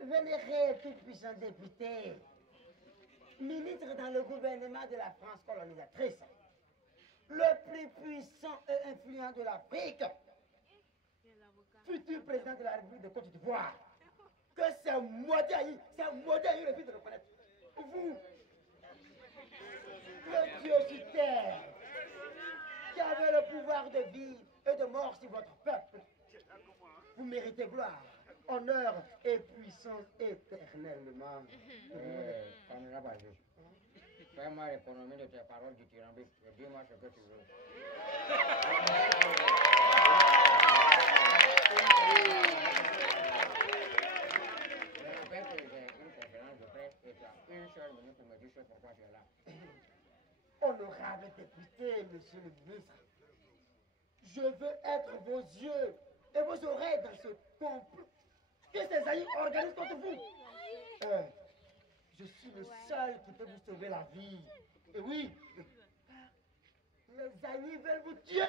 Vénéré, tout-puissant député, ministre dans le gouvernement de la France colonisatrice, le plus puissant et influent de l'Afrique, futur président de la République de Côte d'Ivoire, que c'est maudit refuse de reconnaître. Vous, le Dieu sur terre, qui avez le pouvoir de vie et de mort sur votre peuple, vous méritez gloire, honneur et puissance éternellement. Fais-moi l'économie de tes paroles du tyrambique et dis-moi ce que tu veux. Je rappelle que j'ai une conférence de presse et tu as une seule minute pour me dire ce pourquoi tu es là. Honorable député, monsieur le ministre, je veux être vos yeux et vos oreilles dans ce complot que ces aïeux organisent contre vous. Je suis le seul qui peut vous sauver la vie. Et oui, les aïeux veulent vous tuer.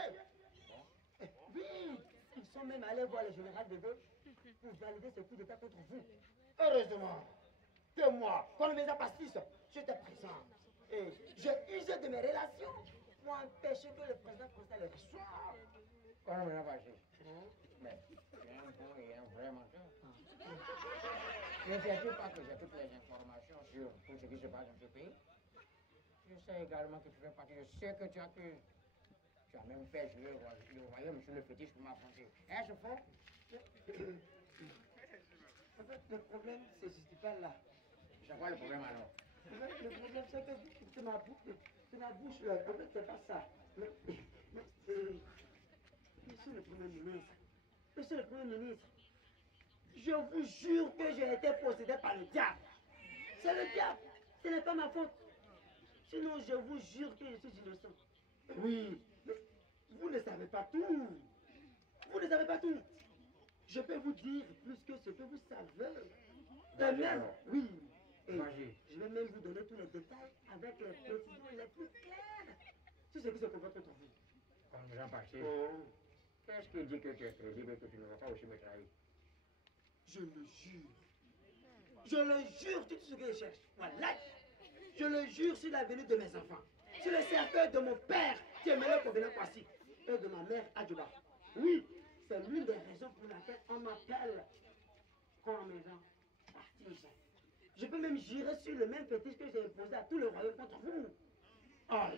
Oui, ils sont même allés voir le général de Gaulle pour valider ce coup d'état contre vous. Heureusement que moi, quand mes pastis, j'étais présent. Et j'ai usé de mes relations pour empêcher que le président français le reçoive. Quand on l'a passé, mais c'est un bon et un vrai menteur. Ne sais-tu pas que j'ai toutes les informations sur tout ce qui se passe dans ce pays? Je sais également que tu fais partie de ceux que tu accuses. Tu as même fait jouer le royaume sur le fétiche pour m'affronter. Est-ce faux? En fait, le problème, c'est que je ne suis pas là. C'est quoi le problème alors? En fait, le problème, c'est que c'est ma bouche, là. En fait, c'est pas ça. Monsieur le Premier ministre, Monsieur le Premier ministre, je vous jure que j'ai été possédé par le diable. C'est le diable, ce n'est pas ma faute. Sinon, je vous jure que je suis innocent. Oui, mais vous ne savez pas tout. Vous ne savez pas tout. Je peux vous dire plus que ce que vous savez. Et même, oui. Et je vais même vous donner tous les détails avec les précisions les plus claires. Tout ce qui se comporte contre vous. Comme Jean Paché, qu'est-ce qui dit que tu es crédible et que tu ne vas pas aussi me trahir? Je le jure. Je le jure tout ce que je cherche. Voilà. Je le jure sur la venue de mes enfants. Sur le cercueil de mon père, qui est meilleur pour venir Kwasi, et de ma mère, Adjuba. Oui, c'est l'une des raisons pour laquelle on m'appelle Corméjean Artisan. Je peux même jurer sur le même fétiche que j'ai imposé à tout le royaume contre vous. Ah,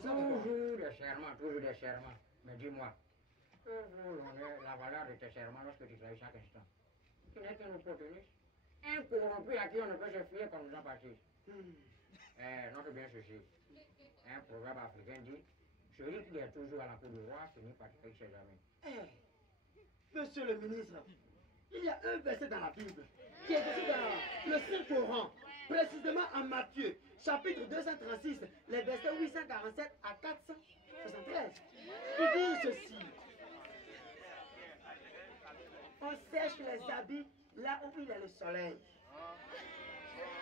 toujours des serments. Mais dis-moi, que vaut la valeur de tes serments lorsque tu trahis chaque instant? Tu n'es qu'un opportuniste, un corrompu à qui on ne peut se fier comme Jean Baptiste. Note bien ceci. Un proverbe africain dit: celui qui est toujours à la cour du roi finit par trahir ses amis. Monsieur le ministre, il y a un verset dans la Bible qui est écrit dans le Saint-Coran, précisément en Matthieu, chapitre 236, les versets 847 à 473, qui dit ceci: on sèche les habits là où il y a le soleil.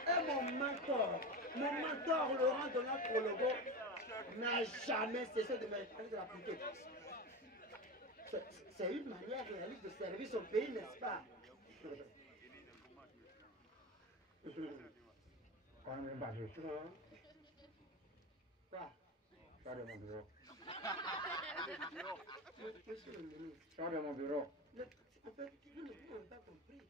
Et mon mentor, Laurent Donald Prologo, n'a jamais cessé de me parler de l'appliquer. C'est une manière réaliste de servir son pays, n'est-ce pas? Quand même pas juste. Quoi? Sors de mon bureau. Monsieur le ministre. Sors de mon bureau. En fait, vous ne m'avez pas compris.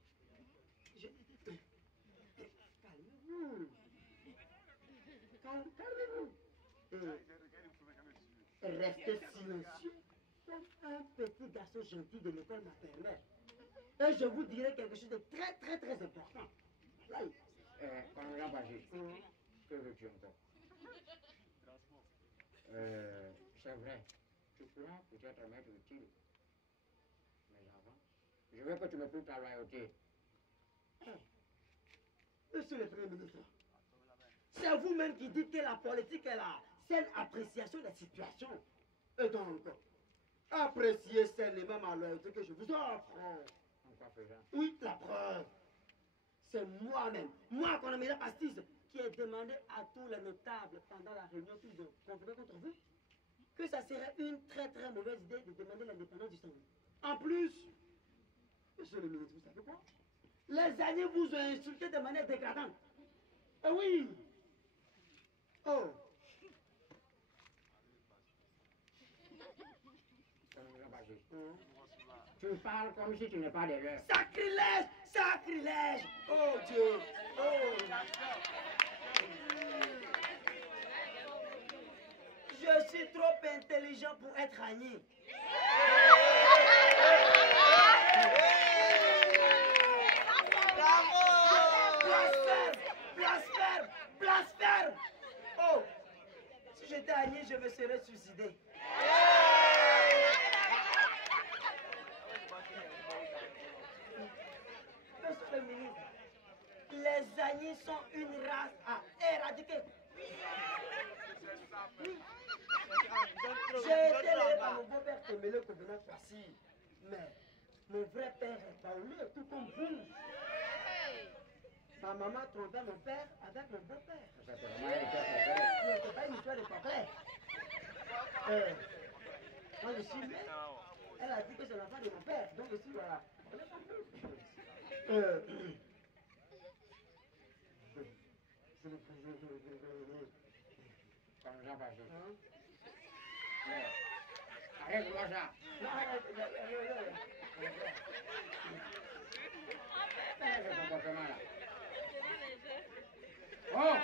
Calmez-vous. Calmez-vous. Restez silencieux comme un petit garçon gentil de l'école maternelle. Et je vous dirai quelque chose de très, très, très important. Quand on l'a basé, que veux-tu encore? C'est vrai, tu pourras peut-être m'être utile. Mais avant, je veux que tu me prouves ta loyauté. Monsieur le Premier ministre, c'est vous-même qui dites que la politique est la saine appréciation des situations. Et donc, appréciez sainement ma loyauté que je vous offre. En quoi faisant? Oui, la preuve. C'est moi-même, moi qu'on a mis la pastille, qui ai demandé à tous les notables pendant la réunion qu'ils ont convenu contre vous que ça serait une très très mauvaise idée de demander l'indépendance du Saint-Louis. En plus, monsieur le ministre, vous savez quoi? Les alliés vous ont insulté de manière dégradante. Ah oui! Oh! Tu parles comme si tu n'es pas de l'heure. Sacrilège! Sacrilège! Oh Dieu! Oh! Je suis trop intelligent pour être ragné. Blasphème! Blasphème! Blasphème! Oh! Si j'étais ragné, je me serais suicidé. Monsieur le ministre, les Agnis sont une race à éradiquer. Oui. J'ai été élevé par mon beau-père Temele Kobena Kwasi, mais mon vrai père est Paoulé, tout comme vous. Ma maman trompait mon père avec mon beau-père. C'est pas une histoire de papa. Quand je suis né, elle a dit que c'est l'enfant de mon père, donc je suis voilà. Arrête-moi ça. Oh!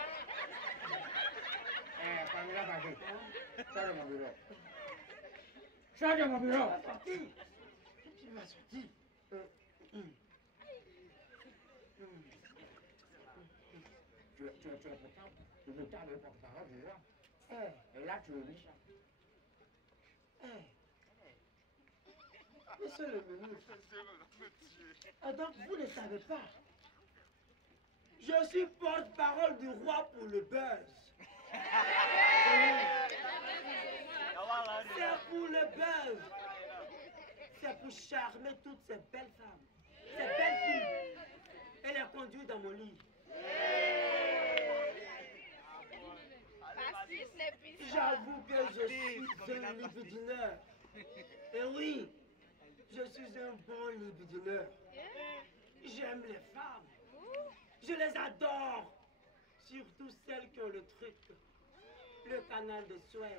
Pamela Bajé, sors de mon bureau. Sors de mon bureau. Tu m'as sorti. Tu es pourtant le porte-parole du roi. Et là, tu oublie ça. Monsieur le ministre, donc vous ne savez pas. Je suis porte-parole du roi pour le buzz. C'est pour le buzz. C'est pour charmer toutes ces belles femmes, ces belles filles, et les conduire dans mon lit. J'avoue que je suis un libidineur. Et oui, je suis un bon libidineur. J'aime les femmes. Je les adore. Surtout celles qui ont le truc. Le canal de Suez.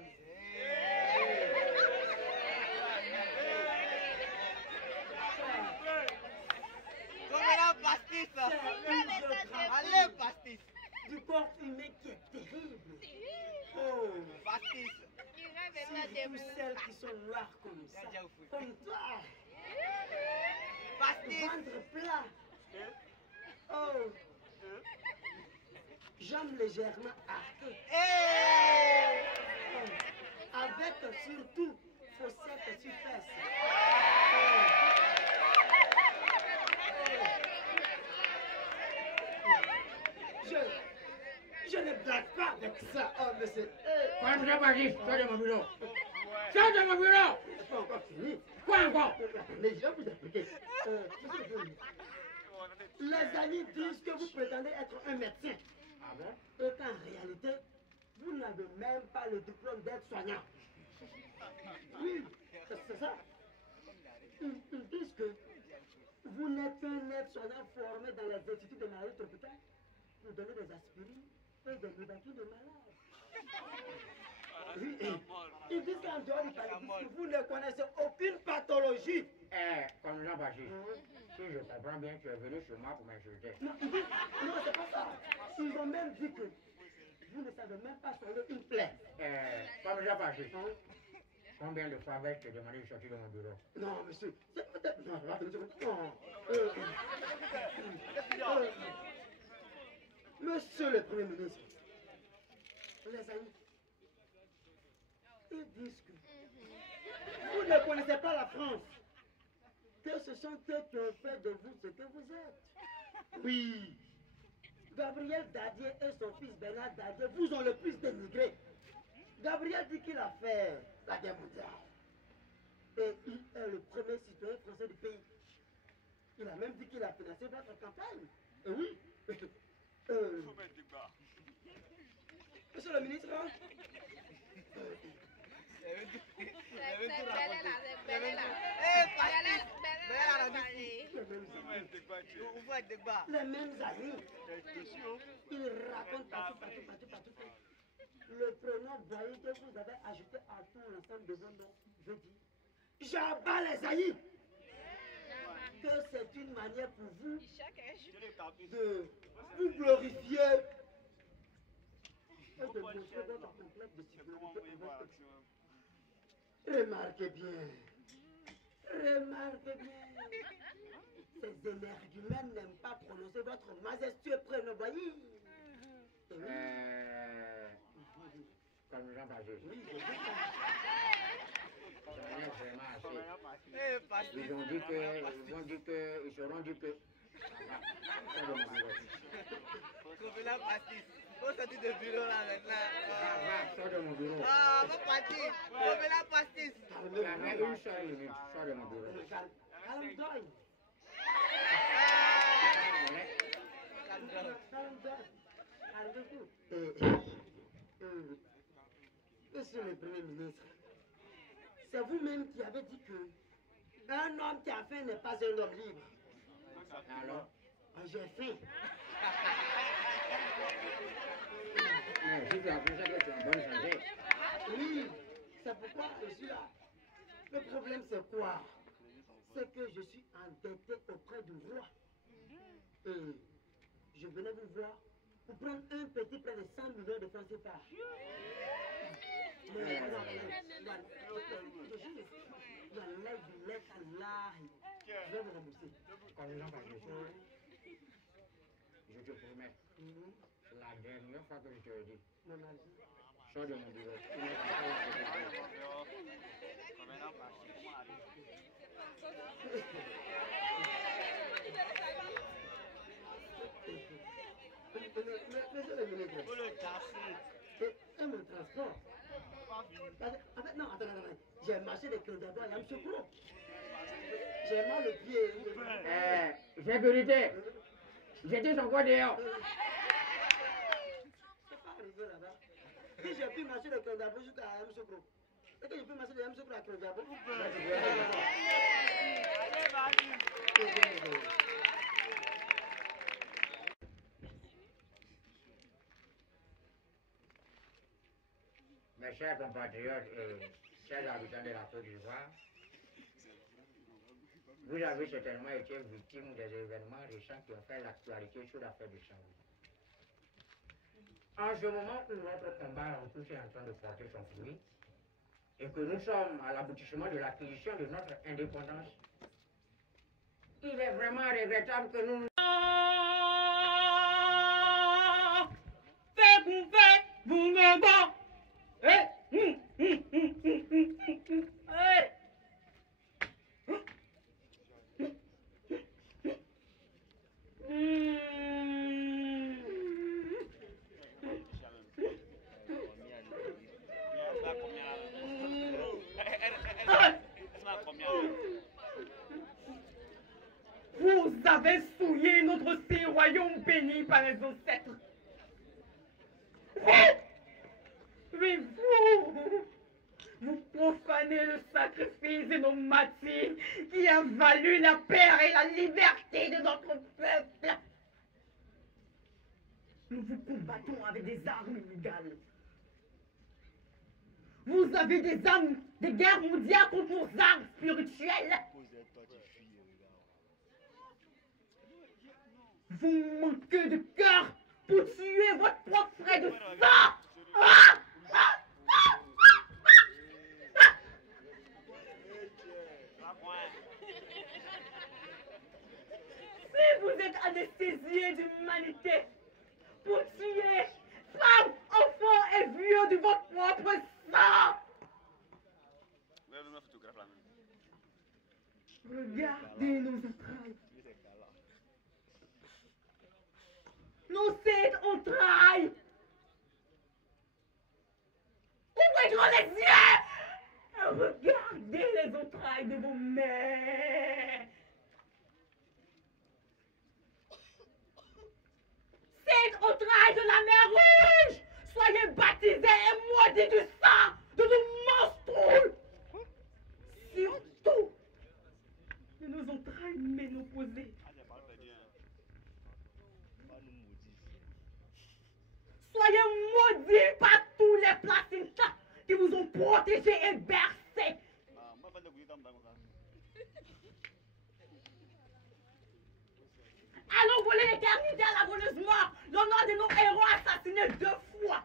Allez, pastis! Du corps humain qui est terrible. Oh, Pastis! surtout celles qui sont noires comme ça. Comme toi. Pastis! Ventre plat. Oh. Jambes légèrement arquées. Hey! Oh. Avec surtout faussettes sur fesses. Je ne blague pas avec ça. Oh, mais c'est... Pamela Bajé, sors de mon bureau. Sors de mon bureau. C'est pas encore fini. Quoi encore? Mais je vais vous expliquer. Les amis disent que vous prétendez être un médecin. Ah bon? Et qu'en réalité, vous n'avez même pas le diplôme d'aide-soignant. Oui, c'est ça. Ils disent que vous n'êtes qu'un aide-soignant formé dans les instituts de maladies tropicales pour donner des aspirines et des libatines de malades. Oui, ils disent qu'en dehors du paludisme, vous ne connaissez aucune pathologie. Pamela Bajé, si je comprends bien, tu es venu chez moi pour m'insulter. Non, c'est pas ça. Ils ont même dit que vous ne savez même pas soigner une plaie. Pamela Bajé, combien de fois vais-je te demander de sortir de mon bureau? Non, monsieur, c'est peut-être... Non, attendez, non. Monsieur le Premier ministre, les amis, ils disent que vous ne connaissez pas la France, que ce sont eux qui ont fait de vous ce que vous êtes. Oui, Gabriel Dadier et son fils Bernard Dadier vous ont le plus dénigré. Gabriel dit qu'il a fait la guerre mondiale. Et il est le premier citoyen français du pays. Il a même dit qu'il a financé votre campagne. Et oui. Monsieur le ministre, les mêmes amis, ils racontent partout. Le prénom Boyer que vous avez ajouté à tout l'ensemble de vos noms, je dis, j'abats les haïs. Que c'est une manière pour vous de vous glorifier et de montrer votre complexe de sécurité. Remarquez bien. Ces énergumènes n'aiment pas prononcer votre majestueux prénom. Voyez. Comme Jean Baptiste. Oui, Ils ont dit que, ils seront dit que. Trouvez la pastis. Faut sortir de bureau là maintenant. Sors de mon bureau. Ah, va partir. Trouvez la pastis. Une seule minute, sors de mon bureau. calme down. Monsieur le Premier ministre, c'est vous-même qui avez dit que un homme qui a faim n'est pas un homme libre. Alors? J'ai faim. Mais si tu as pensé que tu es en bonne santé. Oui, c'est pourquoi je suis là. Le problème c'est quoi? C'est que je suis endetté auprès du roi. Et je venais vous voir pour prendre un petit prêt de 100 millions de francs CFA. Mais je vais vous rembourser. Je te promets, la dernière fois que je te le dis, sors de mon bureau. Monsieur le ministre, Faut le casser. et mon transport. En fait, non, attends. J'ai marché des Condabas à Yamsoukro. J'ai mal le pied. Sécurité, j'étais encore dehors. C'est pas arrivé là-bas. Si j'ai pu marcher des Condabas jusqu'à Yamsoukro, est-ce que je peux marcher de Yamsoukro à Condabas? Allez, vas-y. Mes chers compatriotes et chers habitants de la Côte d'Ivoire, vous avez certainement été victime des événements récents qui ont fait l'actualité sur l'affaire du Saoudi. En ce moment où notre combat en tous est en train de porter son fruit, et que nous sommes à l'aboutissement de l'acquisition de notre indépendance, il est vraiment regrettable que nous... Vous avez souillé notre saint royaume béni par les ancêtres. Oui, vous profanez le sacrifice de nos martyrs qui a valu la paix et la liberté de notre peuple. Nous vous combattons avec des armes illégales. Vous avez des armes de guerre mondiale contre nos armes spirituelles. Vous manquez de cœur pour tuer votre propre frère de sang. Si vous êtes anesthésié d'humanité pour tuer femmes, enfants et vieux de votre propre sang, regardez nos entrailles. Nos sept entrailles. Ouvrez grand les yeux. Regardez les entrailles de vos mères. Sept entrailles de la mer Rouge. Soyez battus. maudits du sang de nos monstrueux. Surtout de nos entrailles ménopausées. Soyez maudits par tous les placentas qui vous ont protégés et bercés. Allons voler l'éternité à la voleuse morte, l'honneur de nos héros assassinés 2 fois.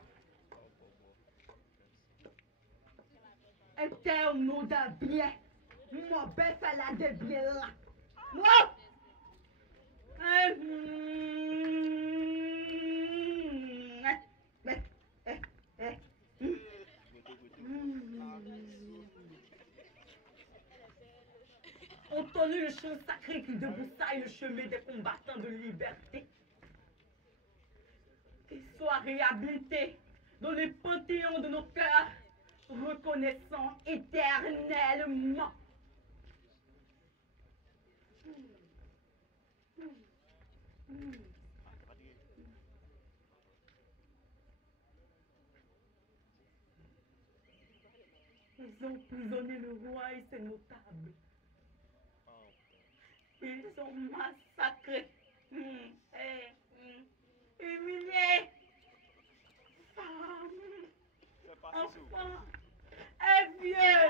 Éternel de bien, moi, bête à la de bien là. Moi! Entendez le chant sacré qui débroussaille le chemin des combattants de liberté. Qu'ils soient réhabilités dans les panthéons de nos cœurs, reconnaissant éternellement. Ils ont emprisonné le roi et ses notables. Ils ont massacré, humilié, femmes, enfants et vieux.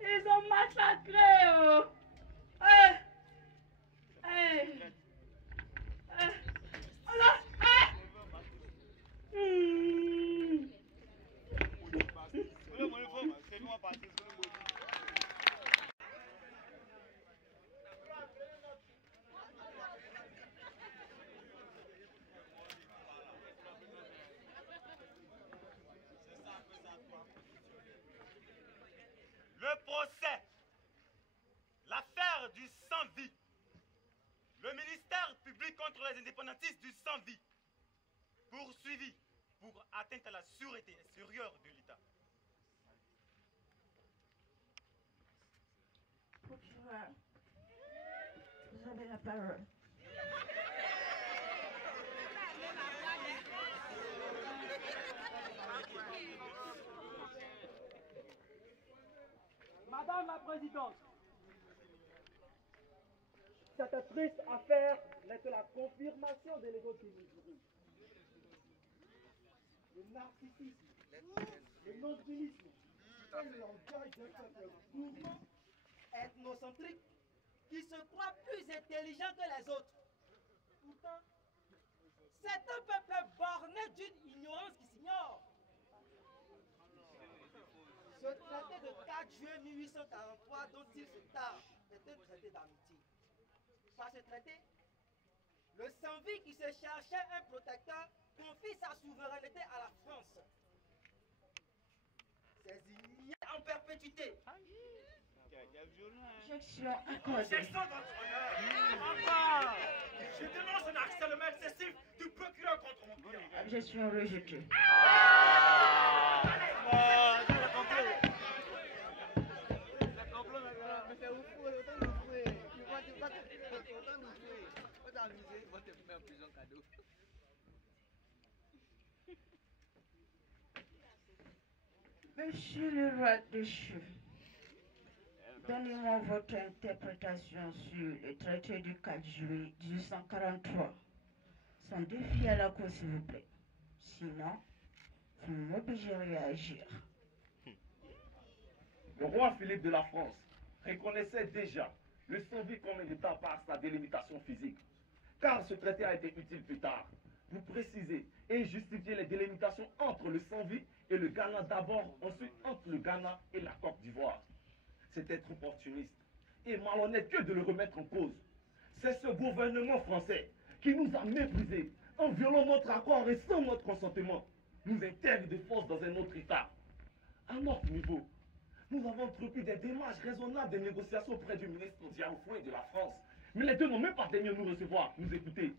Ils ont massacré. Oh. Le procès, l'affaire du sans-vie, le ministère public contre les indépendantistes du sans-vie, poursuivi pour atteinte à la sûreté extérieure de l'État. Vous avez la parole. Madame la Présidente, cette triste affaire n'est que la confirmation de l'ego qui nous dirige. Le narcissisme, le nombrilisme et le langage d'un peuple gourmand, ethnocentrique, qui se croit plus intelligent que les autres. Pourtant, c'est un peuple borné d'une ignorance qui s'ignore. Ce traité de 4 juillet 1843 dont il se targue est un traité d'amitié. Par ce traité, le sans-vie qui se cherchait un protecteur confie sa souveraineté à la France. Ces ignares en perpétuité. Objection accordée. Objection d'entraîneur. Enfin, je dénonce un harcèlement excessif du procureur contre mon client. Objection rejetée. Monsieur le roi déchu, donnez-moi votre interprétation sur le traité du 4 juillet 1843. Sans défi à la cour, s'il vous plaît. Sinon, vous m'obligerez à agir. Le roi Philippe de la France reconnaissait déjà le sans-vie comme un État par sa délimitation physique. Car ce traité a été utile plus tard pour préciser et justifier les délimitations entre le sans-vie et le Ghana d'abord, ensuite entre le Ghana et la Côte d'Ivoire. C'était trop opportuniste et malhonnête que de le remettre en cause. C'est ce gouvernement français qui nous a méprisés en violant notre accord et sans notre consentement, nous intègre de force dans un autre État. À notre niveau, nous avons entrepris des démarches raisonnables de négociations auprès du ministre Diaoufoué de la France. Mais les deux n'ont même pas daigné nous recevoir, nous écouter.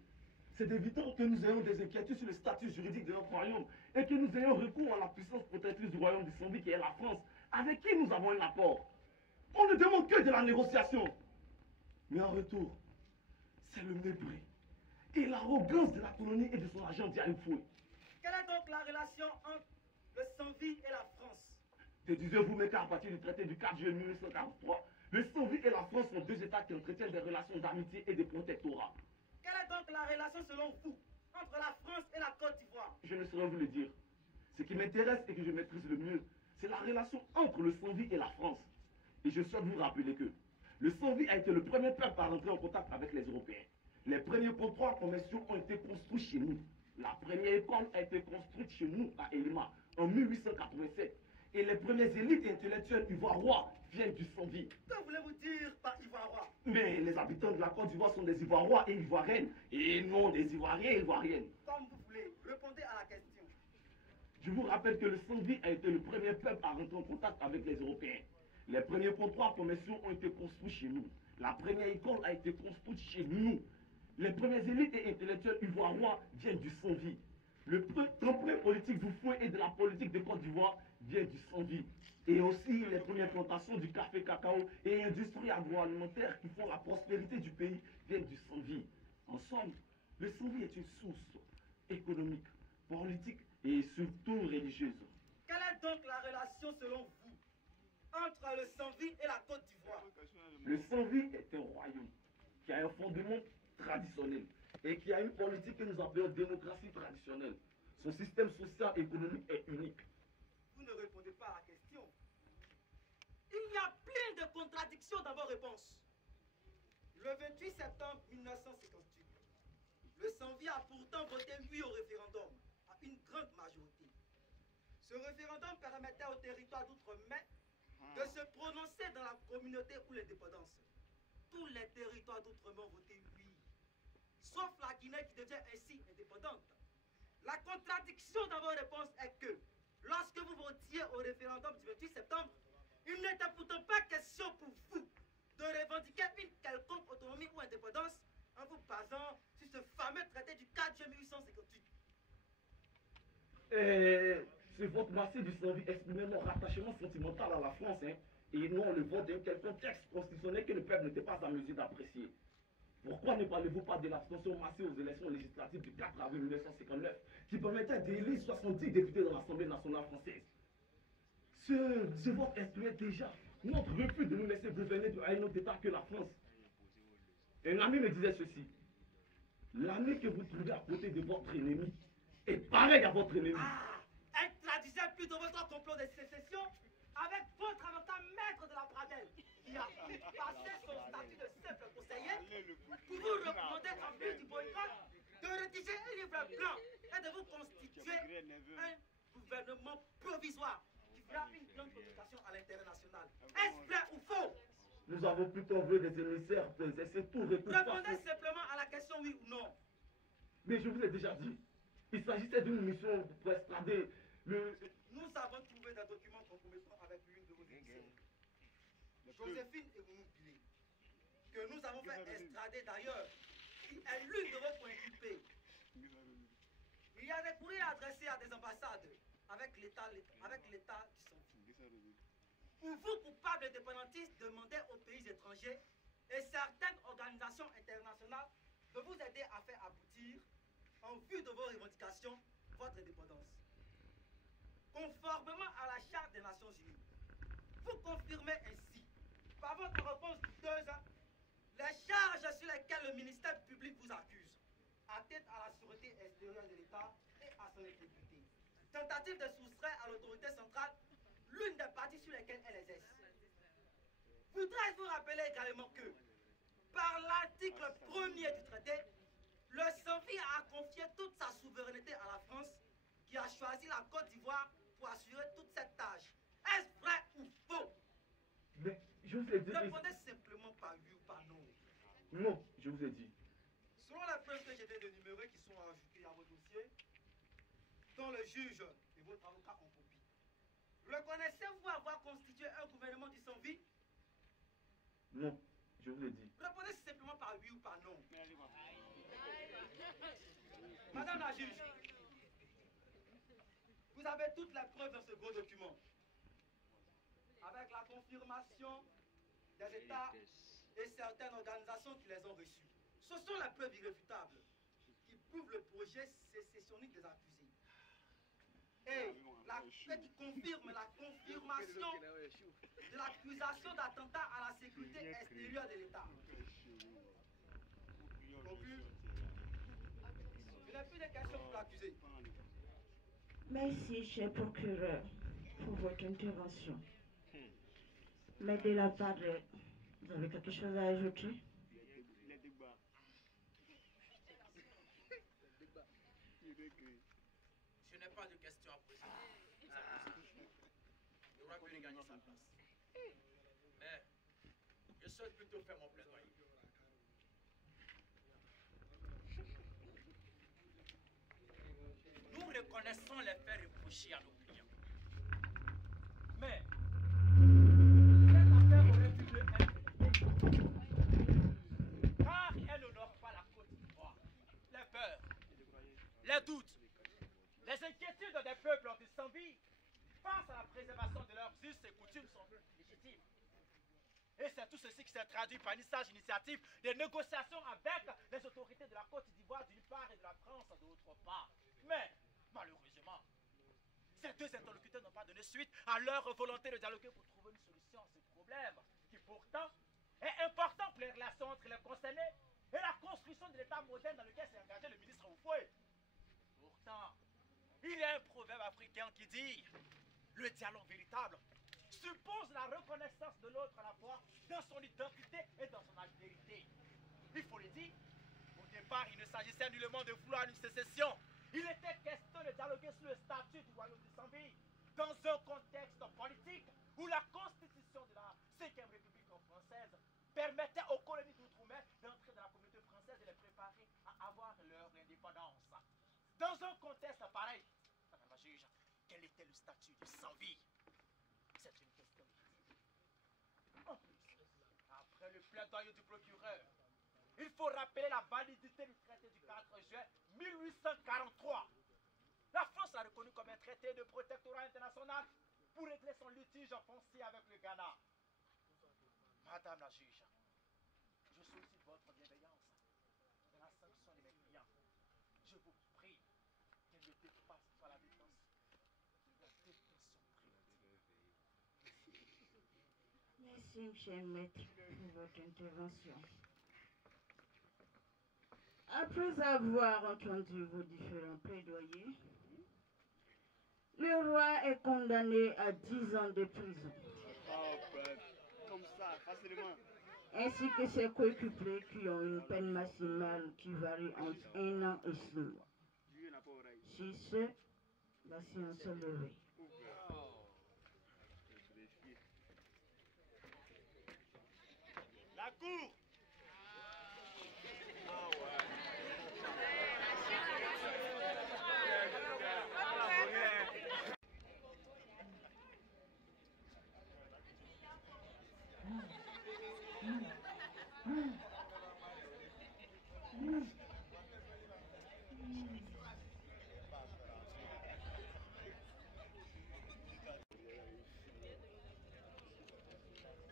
C'est évident que nous ayons des inquiétudes sur le statut juridique de notre royaume et que nous ayons recours à la puissance protectrice du royaume du sans-vie qui est la France, avec qui nous avons un accord. On ne demande que de la négociation. Mais en retour, c'est le mépris et l'arrogance de la colonie et de son agent Diaoufoué. Quelle est donc la relation entre le Sanvi et la France. Déduisez-vous, mais qu'à partir du traité du 4 juillet 1943, le Sanvi et la France sont deux États qui entretiennent des relations d'amitié et de protectorat. Quelle est donc la relation selon vous entre la France et la Côte d'Ivoire? Je ne saurais vous le dire. Ce qui m'intéresse et que je maîtrise le mieux, c'est la relation entre le Sanvi et la France. Et je souhaite vous rappeler que le Sanvi a été le premier peuple à rentrer en contact avec les Européens. Les premiers contrats commerciaux ont été construits chez nous. La première école a été construite chez nous à Elima en 1887. Et les premières élites intellectuelles ivoirois viennent du Sanvi. Que voulez-vous dire par Ivoirois? Mais les habitants de la Côte d'Ivoire sont des Ivoirois et Ivoiriennes, et non des Ivoiriens et Ivoiriennes. Comme vous voulez, répondez à la question. Je vous rappelle que le Sanvi a été le premier peuple à rentrer en contact avec les Européens. Les premiers contrats commerciaux ont été construits chez nous. La première école a été construite chez nous. Les premières élites et intellectuels ivoirois viennent du Sanvi. Le tremplin politique du fouet et de la politique de Côte d'Ivoire vient du Sanvi. Et aussi les premières plantations du café, cacao et industries agroalimentaires qui font la prospérité du pays viennent du Sanvi. En somme, le Sanvi est une source économique, politique et surtout religieuse. Quelle est donc la relation selon vous entre le Sanvi et la Côte d'Ivoire? Le Sanvi est un royaume qui a un fondement traditionnel et qui a une politique que nous appelons démocratie traditionnelle. Son système social et économique est unique. Vous ne répondez pas à la question. Il y a plein de contradictions dans vos réponses. Le 28 septembre 1958, le Sanvi a pourtant voté oui au référendum à une grande majorité. Ce référendum permettait au territoire d'outre-mer de se prononcer dans la communauté ou l'indépendance. Tous les territoires d'outre-mer ont voté oui, sauf la Guinée qui devient ainsi indépendante. La contradiction dans vos réponses est que lorsque vous votiez au référendum du 28 septembre, il n'était pourtant pas question pour vous de revendiquer une quelconque autonomie ou indépendance en vous basant sur ce fameux traité du 4 juillet 1858. C'est votre massé du Sanvi exprimait mon rattachement sentimental à la France, hein, et non le vote d'un quelconque texte constitutionnel que le peuple n'était pas en mesure d'apprécier. Pourquoi ne parlez-vous pas de l'abstention massive aux élections législatives du 4 avril 1959 qui permettait d'élire 70 députés dans l'Assemblée nationale française? Ce vote exprimait déjà notre refus de nous laisser gouverner à un autre État que la France. Un ami me disait ceci: l'ami que vous trouvez à côté de votre ennemi est pareil à votre ennemi. Traduisez plutôt votre complot de sécession avec votre avocat maître de la Pradelle qui a passé son statut de simple conseiller pour vous recommander en plus du boycott de rédiger un livre blanc et de vous constituer un gouvernement provisoire qui fera une grande communication à l'international. Est-ce vrai ou faux? Nous avons plutôt vu des émissaires pour essayer tout Répondez simplement à la question oui ou non. Mais je vous ai déjà dit, il s'agissait d'une mission pour extrader le... Nous avons trouvé des documents compromettants avec l'une de vos émissaires, Joséphine et Moumoupilé, que nous avons fait extrader d'ailleurs, qui est l'une de vos coinculpés. Il y a des courriers adressés à des ambassades avec l'État du Sanvi. Pour vous, coupables indépendantistes, demandez aux pays étrangers et certaines organisations internationales de vous aider à faire aboutir, en vue de vos revendications, votre indépendance. Conformément à la Charte des Nations Unies, vous confirmez ainsi, par votre réponse douteuse, les charges sur lesquelles le ministère public vous accuse, atteinte à la sûreté extérieure de l'État et à son intégrité. Tentative de soustraire à l'autorité centrale l'une des parties sur lesquelles elle exerce. Voudrais-je vous rappeler également que, par l'article 1er du traité, le Sanvi a confié toute sa souveraineté à la France, qui a choisi la Côte d'Ivoire pour assurer toute cette tâche. Est-ce vrai ou faux? Mais je vous ai dit... Répondez simplement par oui ou par non. Non, je vous ai dit. Selon les preuves que je viens d'énumérer qui sont ajoutées à votre dossier, dont le juge et votre avocat ont copie, reconnaissez-vous avoir constitué un gouvernement du Sanvi? Non, je vous ai dit. Répondez simplement par oui ou par non. Madame la juge, vous avez toutes les preuves dans ce gros document, avec la confirmation des États et certaines organisations qui les ont reçues. Ce sont les preuves irréfutables qui prouvent le projet sécessionniste des accusés. Et fait qui confirme la confirmation de l'accusation d'attentat à la sécurité extérieure de l'État. Conclu, je n'ai plus de questions pour l'accusé. Merci, cher procureur, pour votre intervention. Mais de la part de... Vous avez quelque chose à ajouter? Je n'ai pas de questions à poser. Il aura pu regagner sa place. Mais je souhaite plutôt faire mon plaidoyer. Nous reconnaissons les faits reprochés à nos clients. Mais cette affaire aurait dû mieux être car elle n'honore pas la Côte d'Ivoire. Les peurs, les doutes, les inquiétudes des peuples ont des envies face à la préservation de leurs us et coutumes sont légitimes. Et c'est tout ceci qui s'est traduit par une sage initiative de négociations avec les autorités de la Côte d'Ivoire d'une part et de la France d'autre part. Mais, malheureusement, ces deux interlocuteurs n'ont pas donné suite à leur volonté de dialoguer pour trouver une solution à ce problème, qui pourtant est important pour les relations entre les concernés et la construction de l'État moderne dans lequel s'est engagé le ministre Oufoué. Pourtant, il y a un proverbe africain qui dit « Le dialogue véritable suppose la reconnaissance de l'autre à la fois dans son identité et dans son altérité. » Il faut le dire, au départ, il ne s'agissait nullement de vouloir une sécession. Il était question de dialoguer sur le statut du royaume de Zambie dans un contexte politique où la constitution de la 5e République française permettait aux colonies d'outre-mer d'entrer dans la communauté française et les préparer à avoir leur indépendance. Dans un contexte pareil, madame la juge, quel était le statut de Zambie? C'est une question légitime. En plus, après le plaidoyer du procureur, il faut rappeler la validité du traité du 4 juin 1843. La France l'a reconnu comme un traité de protectorat international pour régler son litige foncier avec le Ghana. Madame la juge, je sollicite votre bienveillance dans la sanction de mes clients. Je vous prie qu'elle ne dépasse pas la détention préventive. Merci, cher maître, pour votre intervention. Après avoir entendu vos différents plaidoyers, le roi est condamné à 10 ans de prison. Comme ça, facilement. Ainsi que ses coéquipiers qui ont une peine maximale qui varie entre 1 an et 6 mois. Sur ce, la séance est levée. La cour.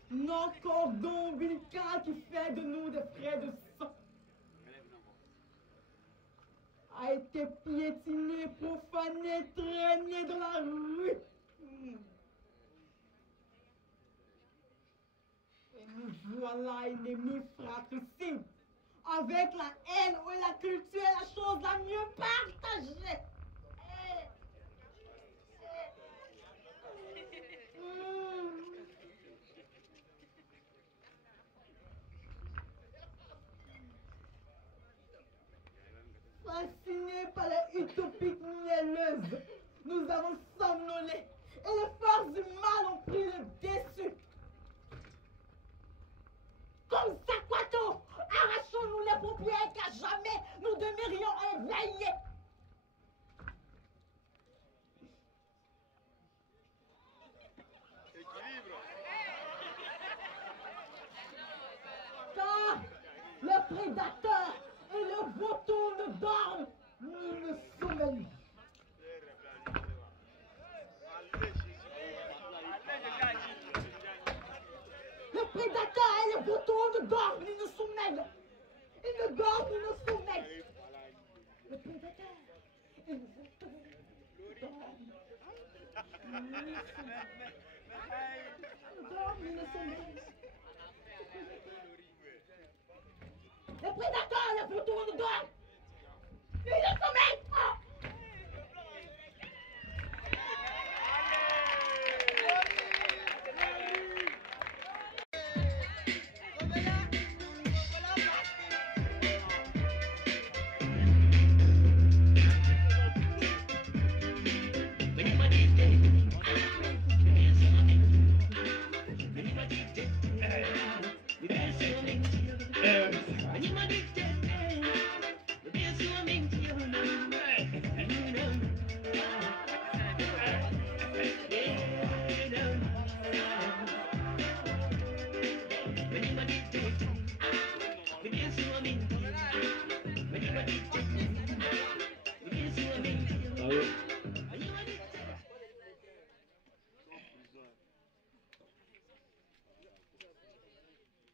Notre cordon ombilical qui fait de nous des frères de sang a été piétiné, profané, traîné dans la rue. Et nous voilà ennemis fratricides, avec la haine et la culture est la chose la mieux partagée. Fascinés par les utopiques mielleuses, nous avons somnolé et les forces du mal ont pris le dessus. Comme Sakwato, arrachons-nous les paupières qu'à jamais nous demeurions éveillés. Car le prédateur et le vautour ne dorment ni ne sommeillent. Le prédateur et le vautour ne dorment ni ne sommeillent. Ils ne dorment ni ne sommeillent. Le prédateur Le prédateur, le vautour nous donne. Il est sommeil.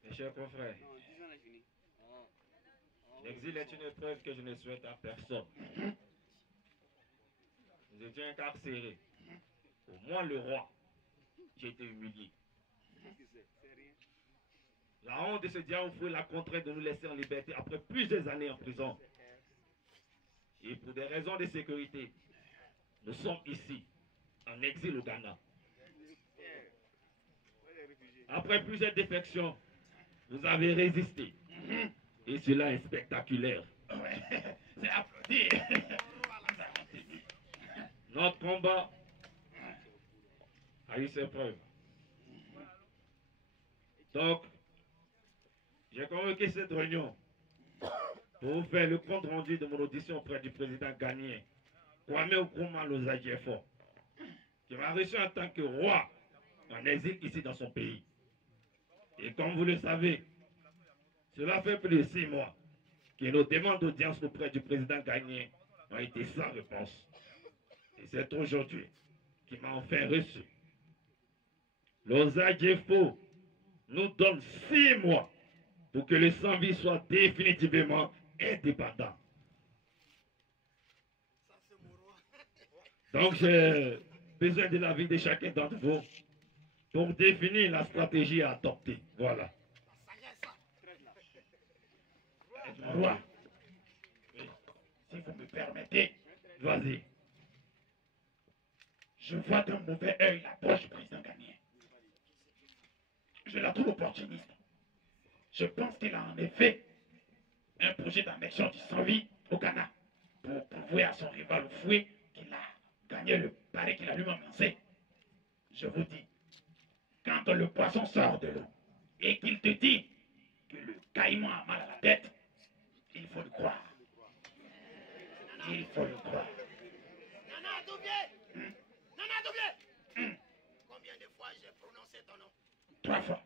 Mes chers confrères, l'exil est une épreuve que je ne souhaite à personne. Nous étions incarcérés. Au moins le roi, j'ai été humilié. La honte de ce diable fou l'a contraint de nous laisser en liberté après plusieurs années en prison. Et pour des raisons de sécurité, nous sommes ici, en exil au Ghana. Après plusieurs défections, vous avez résisté. Et cela est spectaculaire. C'est applaudi. Notre combat a eu ses preuves. Donc, j'ai convoqué cette réunion pour vous faire le compte rendu de mon audition auprès du président ghanéen, Kwame Nkrumah Lozadjefo, qui m'a reçu en tant que roi en exil ici dans son pays. Et comme vous le savez, cela fait plus de 6 mois que nos demandes d'audience auprès du président ghanéen ont été sans réponse. Et c'est aujourd'hui qu'il m'a enfin reçu. Lozadjefo nous donne 6 mois pour que le Sambi soit définitivement indépendant. Donc j'ai besoin de l'avis de chacun d'entre vous pour définir la stratégie à adopter. Voilà. Mon roi, si vous me permettez, vas-y. Je vois d'un mauvais œil l'approche du président ghanéen. Je la trouve opportuniste. Je pense qu'il a en effet un projet d'annexion du Sambi au Ghana pour prouver à son rival au fouet qu'il a gagné le pari qu'il a lui-même lancé. Je vous dis, quand le poisson sort de l'eau et qu'il te dit que le caïman a mal à la tête, il faut le croire. Il faut le croire. Nana Doubié! Nana Doubié! Combien de fois j'ai prononcé ton nom? 3 fois.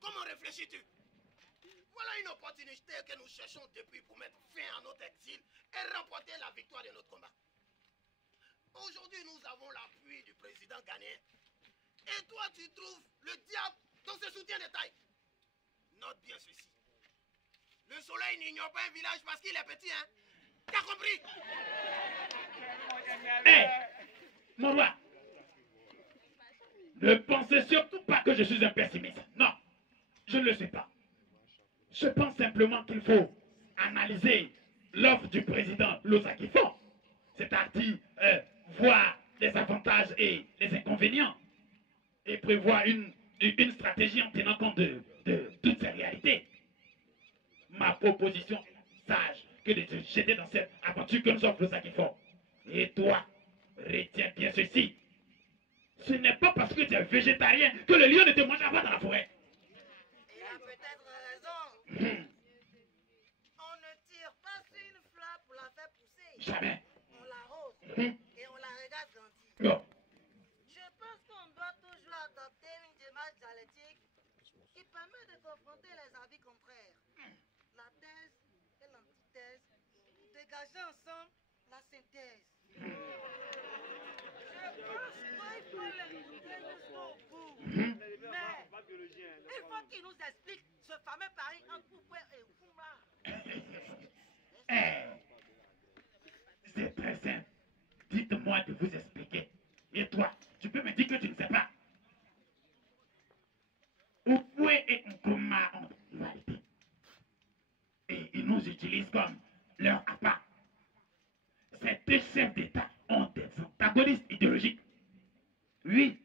Comment réfléchis-tu? Voilà une opportunité que nous cherchons depuis pour mettre fin à notre exil et remporter la victoire de notre combat. Aujourd'hui, nous avons l'appui du président ghanéen. Et toi, tu trouves le diable dans ce soutien de taille. Note bien ceci. Le soleil n'ignore pas un village parce qu'il est petit, hein? T'as compris? Hé, mon roi, ne pensez surtout pas que je suis un pessimiste. Non, je ne le sais pas. Je pense simplement qu'il faut analyser l'offre du président Lozadjefo, c'est-à-dire voir les avantages et les inconvénients et prévoir une stratégie en tenant compte de toutes ces réalités. Ma proposition est sage que de te jeter dans cette aventure que nous offre Lozadjefo. Et toi, retiens bien ceci. Ce n'est pas parce que tu es végétarien que le lion ne te mangera pas dans la forêt. Il a peut-être raison. On ne tire pas sur une fleur pour la faire pousser. Jamais. On l'arrose et on la regarde grandir. Non. Je pense qu'on doit toujours adopter une démarche dialectique qui permet de confronter les avis contraires. La thèse et l'antithèse pour dégager ensemble la synthèse. Je pense qu'il faut l'écouter jusqu'au bout. Mais il faut qu'il nous explique ce fameux pari entre Poupoué et Nkrumah. C'est très simple. moi de vous expliquer. Et toi, tu peux me dire que tu ne sais pas. Oufoué et Nkrumah ont une rivalité. Et ils nous utilisent comme leur appât. Ces deux chefs d'État ont des antagonistes idéologiques. Oui,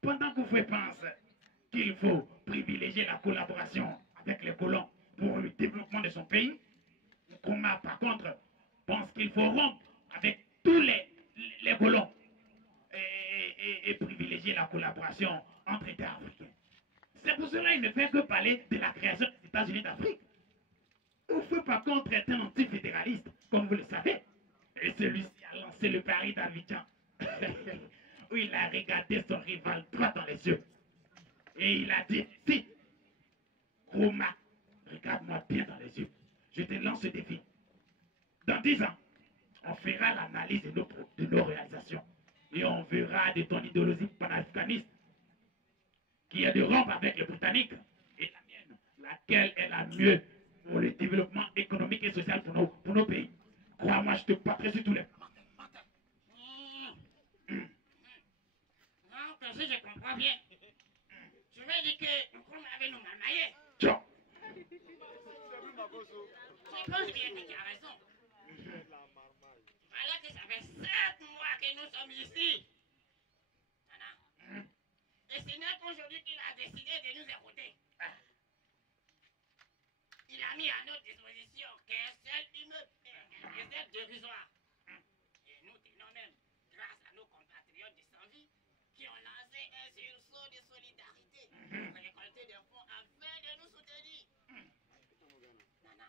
pendant qu'Oufoué pense qu'il faut privilégier la collaboration avec les colons pour le développement de son pays, Nkrumah, par contre, pense qu'il faut rompre avec tous les colons et privilégier la collaboration entre États africains. C'est pour cela qu'il ne fait que parler de la création des États-Unis d'Afrique. Oufoué, par contre, est un antifédéraliste, comme vous le savez. Et celui-ci a lancé le pari d'Abidjan, où il a regardé son rival droit dans les yeux. Et il a dit, si, Nkrumah, regarde-moi bien dans les yeux. Je te lance ce défi. Dans 10 ans, on fera l'analyse de nos réalisations. Et on verra de ton idéologie panafricaniste qui est de rompre avec les Britanniques et la mienne, laquelle est la mieux pour le développement économique et social pour nos pays. Crois-moi, je te battrai sur tous les plans. Donc, si je comprends bien, je vais dire que Nkrumah avait nous malmaillés. Tiens. C'est quand je viens que tu as raison. Voilà que ça fait 7 mois que nous sommes ici. Voilà. Et ce n'est qu'aujourd'hui qu'il a décidé de nous écouter. Il a mis à notre disposition qu'un seul immeuble, un réserve dérisoire. Et nous tenons même, grâce à nos compatriotes de Sanvi, qui ont lancé un sursaut de solidarité pour récolter des fonds afin de nous soutenir. Nana,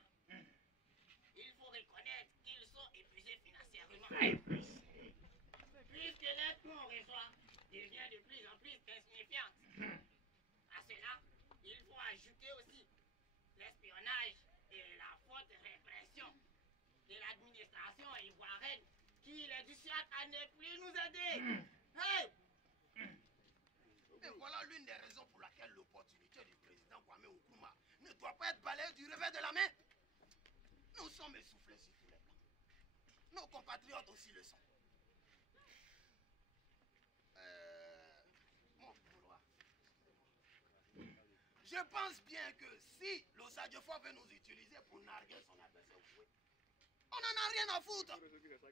il faut reconnaître qu'ils sont épuisés financièrement. Puisque l'aide qu'on reçoit devient de plus en plus insignifiante. À cela, il faut ajouter aussi l'espionnage et la forte répression de l'administration ivoirienne qui les dissuade à ne plus nous aider. Hey! Et voilà l'une des raisons pour laquelle l'opportunité du président Kwame Nkrumah ne doit pas être balayée du revers de la main. Nous sommes essoufflés sur tous les plans. Nos compatriotes aussi le sont. Mon vouloir. Je pense bien que si l'Osadjefo veut nous utiliser pour narguer son adversaire, on n'en a rien à foutre.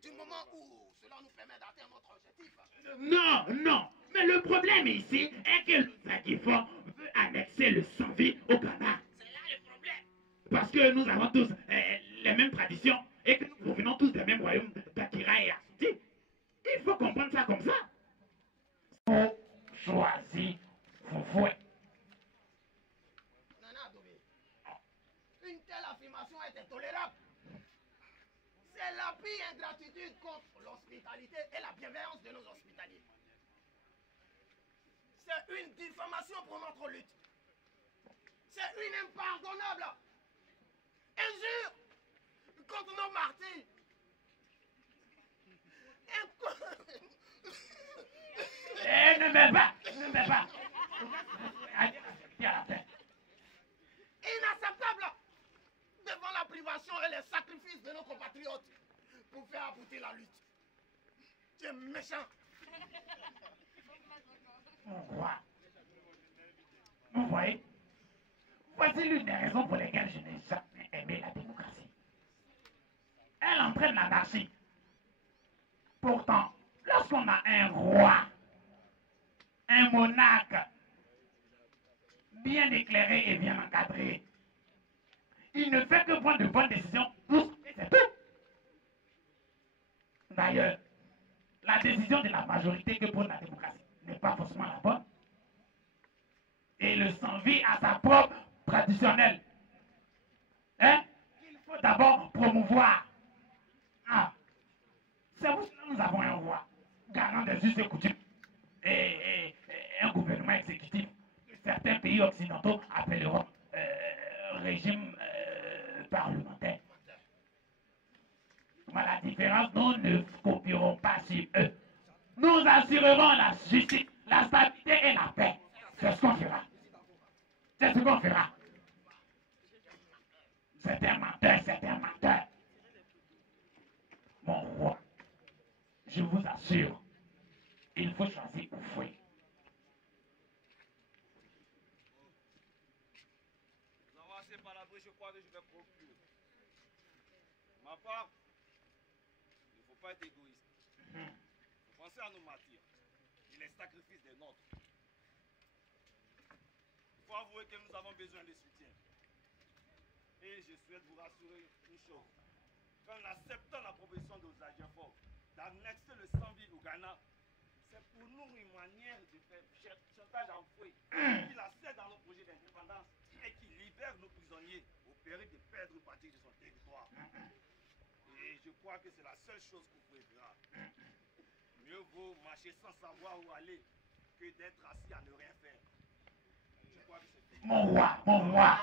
Du moment où cela nous permet d'atteindre notre objectif. Non, non. Mais le problème ici est que l'Osadjefo veut annexer le Sanvi au Ghana. C'est là le problème. Parce que nous avons tous les mêmes traditions et que nous provenons tous des mêmes royaumes d'Akira et Asuti. Il faut comprendre ça comme ça. Faut choisir Oufoué. Nana Adobé, une telle affirmation est intolérable. C'est la pire ingratitude contre l'hospitalité et la bienveillance de nos hospitaliers. C'est une diffamation pour notre lutte. C'est une impardonnable injure contre nos martyrs. Ne mets pas, ne mets pas. Allez, viens à la tête. Inacceptable devant la privation et les sacrifices de nos compatriotes pour faire aboutir la lutte. Tu es méchant. Mon roi, vous voyez, voici l'une des raisons pour lesquelles je n'ai jamais aimé la démocratie. Elle entraîne l'anarchie. Pourtant, lorsqu'on a un roi, un monarque bien éclairé et bien encadré, il ne fait que prendre de bonnes décisions, et c'est tout. D'ailleurs, la décision de la majorité que prend la démocratie n'est pas forcément la bonne. Et le Sanvi a sa propre traditionnelle. Hein? Il faut d'abord promouvoir. Ah. C'est pour cela que nous avons un roi, garant des us et coutumes, et un gouvernement exécutif que certains pays occidentaux appelleront régime parlementaire. Mais la différence, nous ne copierons pas sur eux. Nous assurerons la justice, la stabilité et la paix. C'est ce qu'on fera. C'est ce qu'on fera. C'est un menteur, c'est un menteur. Mon roi, je vous sûr, il faut choisir Oufoué. Nous avons assez palabré, je crois que je vais conclure. Pour ma part, il ne faut pas être égoïste. Il faut penser à nos martyrs et les sacrifices des nôtres. Il faut avouer que nous avons besoin de soutien. Et je souhaite vous rassurer une chose. Qu'en acceptant la proposition de Osagyefo d'annexer le Sambi au Ghana, c'est pour nous une manière de faire chantage à Oufoué, qu'il accède dans nos projets d'indépendance et qu'il libère nos prisonniers au péril de perdre une partie de son territoire. Et je crois que c'est la seule chose qu'on pouvez faire. Mieux vaut marcher sans savoir où aller que d'être assis à ne rien faire. Je crois que c'est tout. Mon roi, mon roi.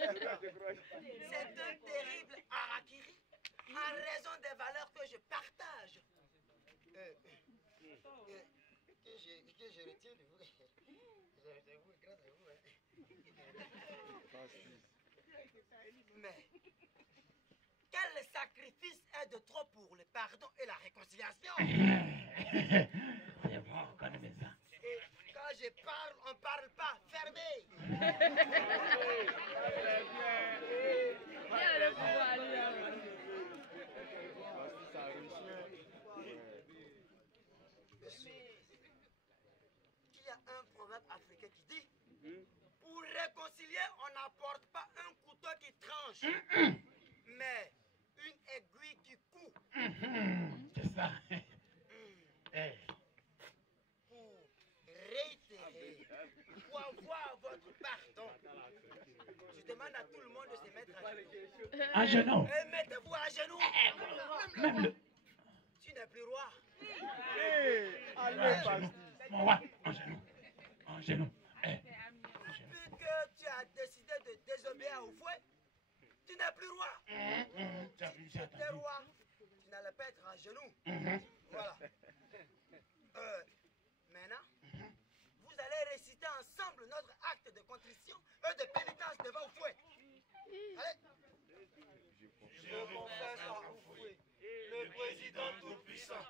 C'est un terrible harakiri en raison des valeurs que je partage. Que je retiens de vous. C'est vous, grâce à vous. Mais quel sacrifice est de trop pour le pardon et la réconciliation? C'est bon, on connaît ça. Et quand je parle, on ne parle pas. Fermez. Il y a un proverbe africain qui dit: pour réconcilier, on n'apporte pas un couteau qui tranche, mais une aiguille qui coupe. C'est ça. Pour réitérer, pour avoir votre pardon, je demande à tout le monde de se mettre à genoux. À genoux. Et mettez-vous à genoux. Même le... Tu n'es plus roi. Mon roi, en genoux. En genoux. Depuis que tu as décidé de désobéir à Oufoué, tu n'es plus roi. Si tu étais roi, tu n'allais pas être à genoux. Voilà. Maintenant, vous allez réciter ensemble notre acte de contrition et de pénitence devant Oufoué. Allez. Je confesse à Oufoué, le président tout-puissant.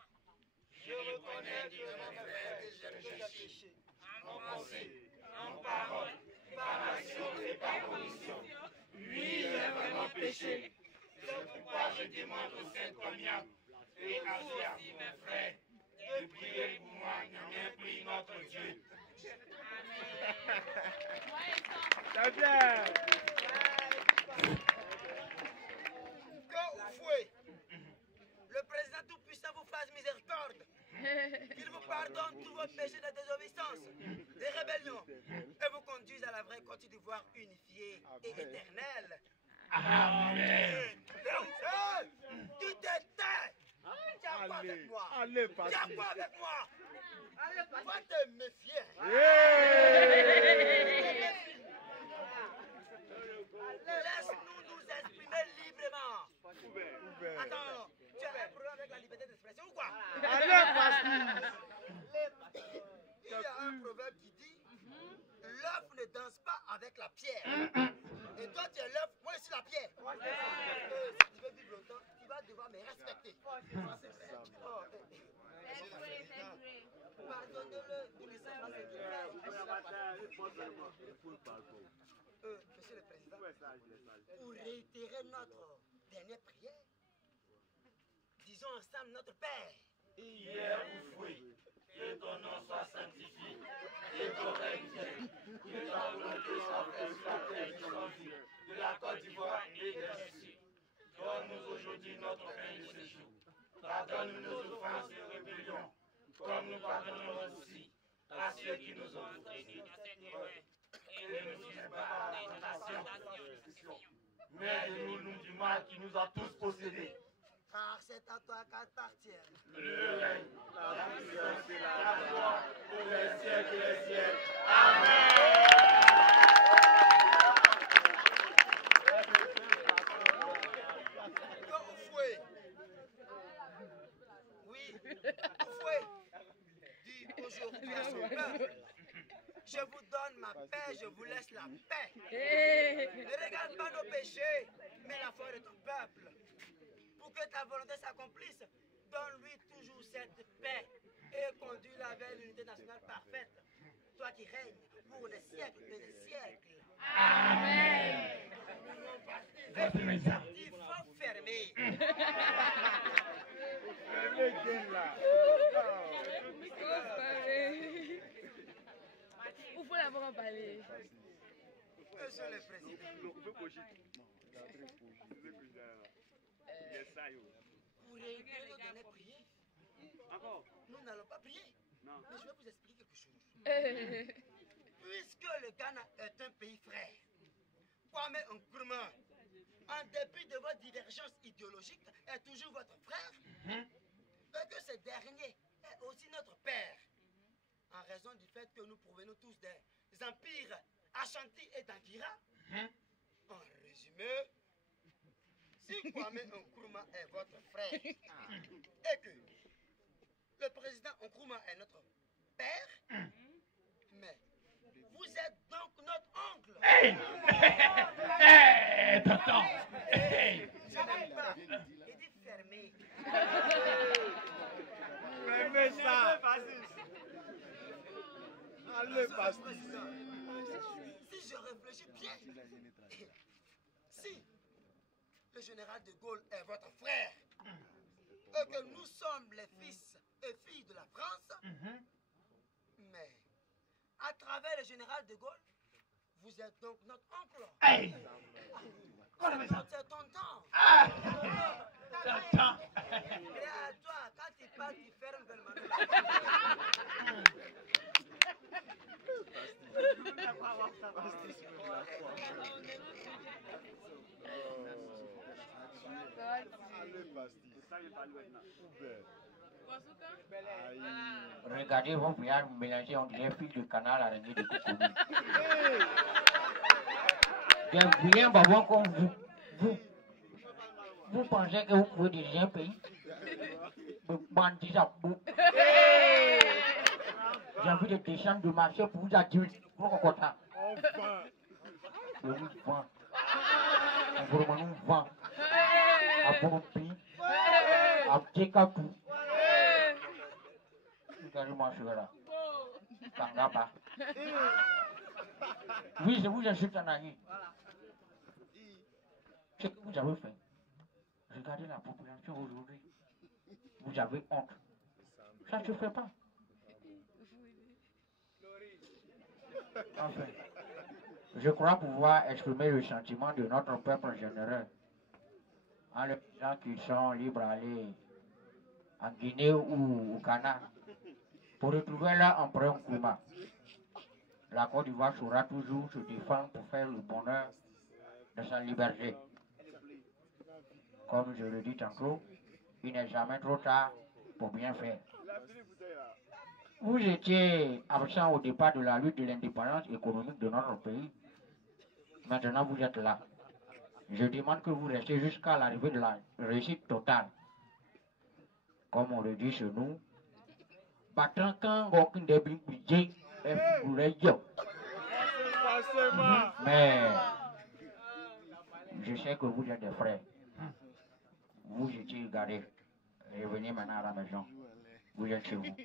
Je reconnais de mes frères que j'ai péché. En pensée, en parole, par action et par omission. Oui, j'ai vraiment péché. C'est pourquoi je demande au Saint-Cognac et à vous aussi, mes frères, de prier pour moi et bien prier notre Dieu. C'est bien. Que Oufoué, le président tout-puissant, vous fasse miséricorde. Qu'il vous pardonne tous vos péchés de désobéissance, de rébellion, et vous conduise à la vraie Côte d'Ivoire unifiée et éternelle. Amen. Tu te tais. Tiens quoi avec moi? Allez, Pastis. Tiens quoi avec moi? Va te méfier. Laisse-nous nous exprimer librement. Attends, tu as un problème avec la liberté d'expression ou quoi? Allez, Pastis. Il y a un proverbe qui dit: l'œuf ne danse pas avec la pierre. Et toi, tu es l'œuf, moi, je suis la pierre. Si tu veux vivre longtemps, tu vas devoir me respecter. Pardonnez-le, il ne sait pas ce qu'il fait. Monsieur le Président, pour réitérer notre dernière prière, disons ensemble notre Père, Hier ou fouet, que ton nom soit sanctifié, et ton règne vienne, que ta volonté soit faite sur la terre du Sanvi, de la Côte d'Ivoire et des cieux. Donne-nous aujourd'hui notre pain de ce jour. Pardonne-nous nos offenses et rébellions, comme nous pardonnons aussi à ceux qui nous ont offensés. Et ne nous mets pas en tentation, mais délivre-nous du mal qui nous a tous possédés. Car c'est à toi qu'appartient Le règne, la puissance et la gloire pour les siècles et les siècles. Amen. Oui, Oufoué dit aujourd'hui à son peuple, je vous donne ma paix, je vous laisse la paix. Ne regarde pas nos péchés, mais la foi de ton peuple. Pour que ta volonté s'accomplisse, donne-lui toujours cette paix et conduis-la vers l'unité nationale parfaite. Toi qui règnes pour des siècles et des siècles. Amen. Votre raison. Il faut fermer. Il faut d'abord en parler. Monsieur le Président, pour aider nos derniers prier, nous n'allons pas prier. Mais je vais vous expliquer quelque chose. Puisque le Ghana est un pays frère, Kwame Nkrumah, en dépit de votre divergence idéologique, est toujours votre frère, et que ce dernier est aussi notre père, en raison du fait que nous provenons tous des empires Ashanti et d'Angira. En résumé, si Kwame Nkrumah est votre frère, et que le président Nkrumah est notre père, mais vous êtes donc notre oncle. Hey! Hey, tonton! Hey! J'arrive pas. Il dit fermé. Fermez ça. Allez, pastis. Si je réfléchis bien, si le général de Gaulle est votre frère, et que nous sommes les fils et filles de la France, mais à travers le général de Gaulle, vous êtes donc notre oncle. Hey! C'est tonton. Ah! Tonton! Et à toi, quand il parle, il ferme vraiment. Regardez vos prières mélangées, on dirait fil de canal araignée de Cocody. Des prières babon comme vous pensez que vous pouvez diriger un pays? Bandit à bout. J'ai envie de descendre de marché pour vous adultes. Pourquoi ça? Enfin. Je vous vends. On vous vend. À bon prix. À Tchekatou. Regardez-moi là. Kangaba. Oui, je vous insulte en ami. Ce que vous avez fait. Regardez la population aujourd'hui. Vous avez honte. Ça ne se fait pas. Enfin, je crois pouvoir exprimer le sentiment de notre peuple en général. En les gens qui sont libres d'aller en Guinée ou au Ghana pour retrouver leur empereur Nkrumah. La Côte d'Ivoire saura toujours se défendre pour faire le bonheur de sa liberté. Comme je le dis tantôt, il n'est jamais trop tard pour bien faire. Vous étiez absent au départ de la lutte de l'indépendance économique de notre pays. Maintenant, vous êtes là. Je demande que vous restiez jusqu'à l'arrivée de la réussite totale. Comme on le dit chez nous, battant quand aucun début budget est foulé. Mais je sais que vous êtes des frères. Vous étiez gardés. Revenez maintenant à la maison. Vous êtes chez vous.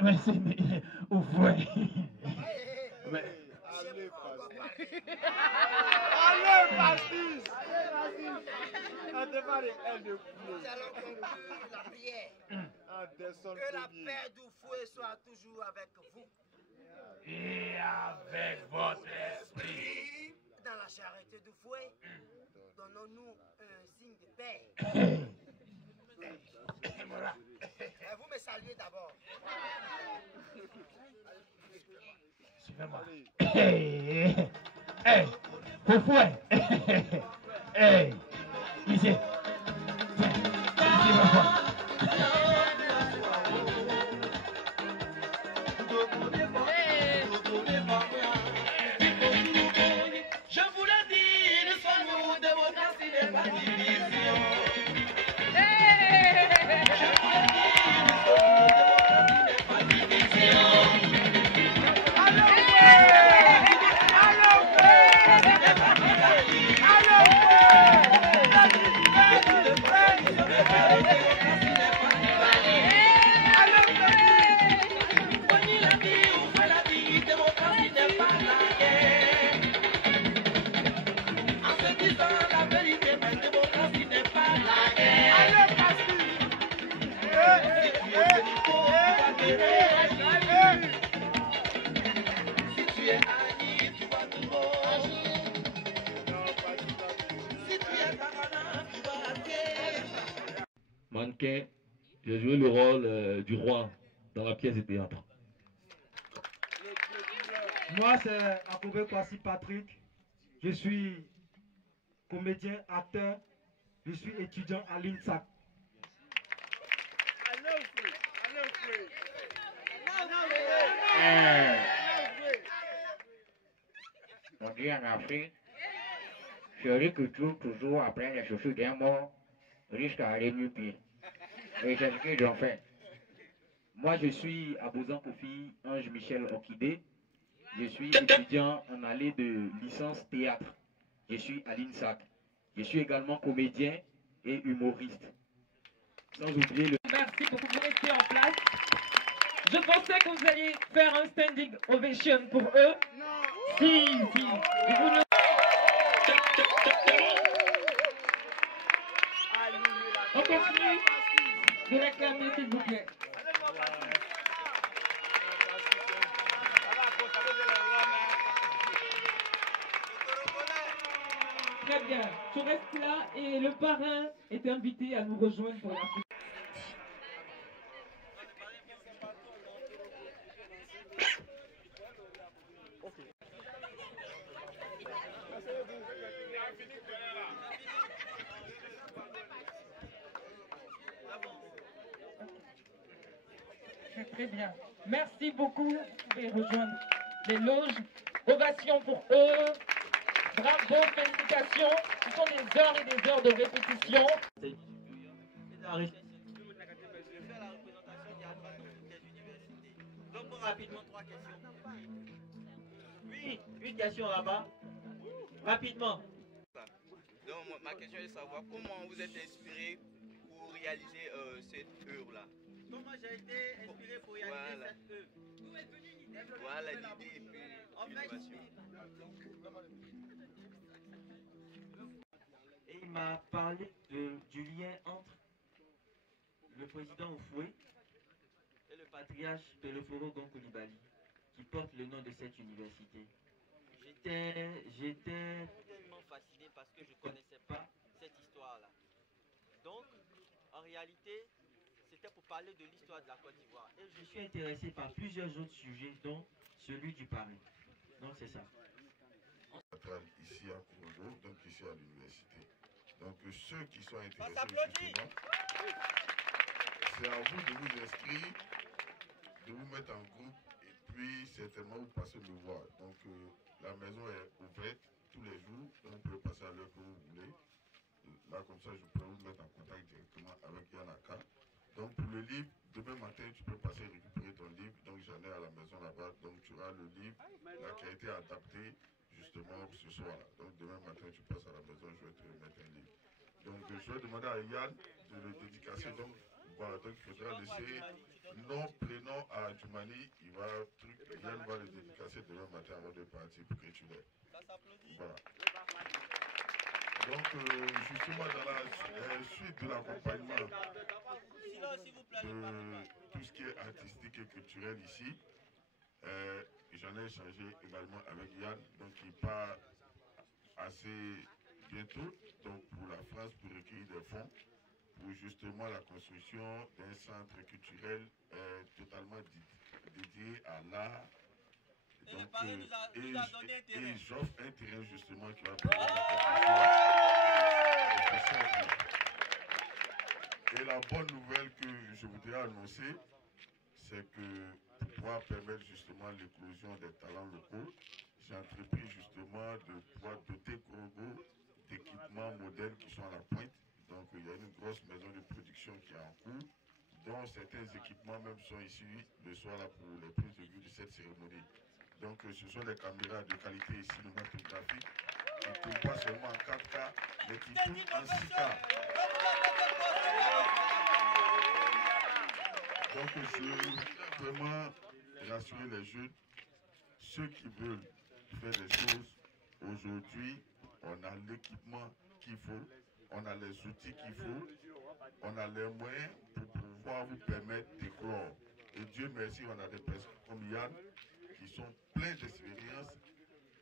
Merci, mais Oufoué. Allez, pastis. Nous allons conclure la prière. Que la paix du fouet soit toujours avec vous. Et avec votre esprit. Dans la charité du fouet, donnons-nous un signe de paix. Et vous me saluez d'abord. Suivez-moi. Hey, Fouet. Hey, ici. Ici, ma foi. Je vous le dis, nous sommes démocratie n'est pas division. Je vous le dis, nous sommes démocratie n'est pas division. Mannequin, j'ai joué le rôle du roi dans la pièce de théâtre. Moi, c'est Akobe Kwasi Patrick. Je suis comédien, acteur. Je suis étudiant à l'INSAC. On dit en Afrique, celui qui trouve toujours après les chaussures d'un mort risque à aller mieux pied. Et c'est ce qu'ils ont fait. Moi, je suis Abouzan Kofi Ange Michel Okide. Je suis étudiant en allée de licence théâtre. Je suis à l'INSAC. Je suis également comédien et humoriste. Sans oublier le... Merci beaucoup pour rester en place. Je pensais que vous alliez faire un standing ovation pour eux. Si. Vous ne... On continue de réclamer, s'il vous plaît. Très bien. Je reste là et le parrain est invité à nous rejoindre pour la fin. Très bien. Merci beaucoup. Vous pouvez rejoindre les loges. Ovation pour eux. Bravo, félicitations. Ce sont des heures et des heures de répétition. Je vais faire la représentation théâtrale des universités. Donc, rapidement, 3 questions. Oui, une question là-bas. Rapidement. Donc, ma question est de savoir comment vous êtes inspiré pour réaliser cette œuvre-là. Comment j'ai été inspiré pour réaliser cette œuvre? Voilà l'idée et puis l'innovation. Et il m'a parlé du lien entre le président Oufoué et le patriarche Peloforo Gon-Coulibaly, qui porte le nom de cette université. J'étais tellement fasciné parce que je ne connaissais pas cette histoire-là. Donc, en réalité, c'était pour parler de l'histoire de la Côte d'Ivoire. Et je suis intéressé par plusieurs autres sujets, dont celui du Paris. Donc, c'est ça. Ici à Kouroudo, donc ici à l'université. Donc, ceux qui sont intéressés, justement, c'est à vous de vous inscrire, de vous mettre en groupe et puis certainement vous passez le voir. Donc, la maison est ouverte tous les jours, donc vous pouvez passer à l'heure que vous voulez. Là, comme ça, je peux vous mettre en contact directement avec Yanaka. Donc, pour le livre, demain matin, tu peux passer récupérer ton livre. Donc, j'en ai à la maison là-bas. Donc, tu auras le livre là, qui a été adapté justement ce soir-là. Donc, demain matin, tu passes à la maison, je vais te remettre un livre. Donc, je vais demander à Yann de le dédicacer. Donc, voilà, donc il faudra laisser nom, prénom à Djumani. Yann va le dédicacer demain matin avant de partir pour que tu l'aies. Voilà. Donc, justement, dans la suite de l'accompagnement Sinon, s'il vous plaît, de tout ce qui est artistique et culturel ici, j'en ai échangé également avec Yann, donc il part assez bientôt donc pour la France pour recueillir des fonds pour justement la construction d'un centre culturel totalement dédié à l'art. Et le pari nous a donné un terrain. Et j'offre un terrain justement qui va permettre la. Et la bonne nouvelle que je voudrais annoncer, c'est que pour pouvoir permettre justement l'éclosion des talents locaux, j'ai entrepris justement de pouvoir doter Korogo d'équipements modernes qui sont à la pointe. Donc il y a une grosse maison de production qui est en cours, dont certains équipements même sont issus le soir là pour les prises de vue de cette cérémonie. Donc ce sont des caméras de qualité cinématographique qui ne tournent pas seulement en 4K, mais qui tournent en 6K. Donc je veux vraiment rassurer les jeunes, ceux qui veulent faire des choses, aujourd'hui on a l'équipement qu'il faut, on a les outils qu'il faut, on a les moyens pour pouvoir vous permettre d'éclore. Et Dieu merci, on a des personnes comme Yann qui sont pleins d'expérience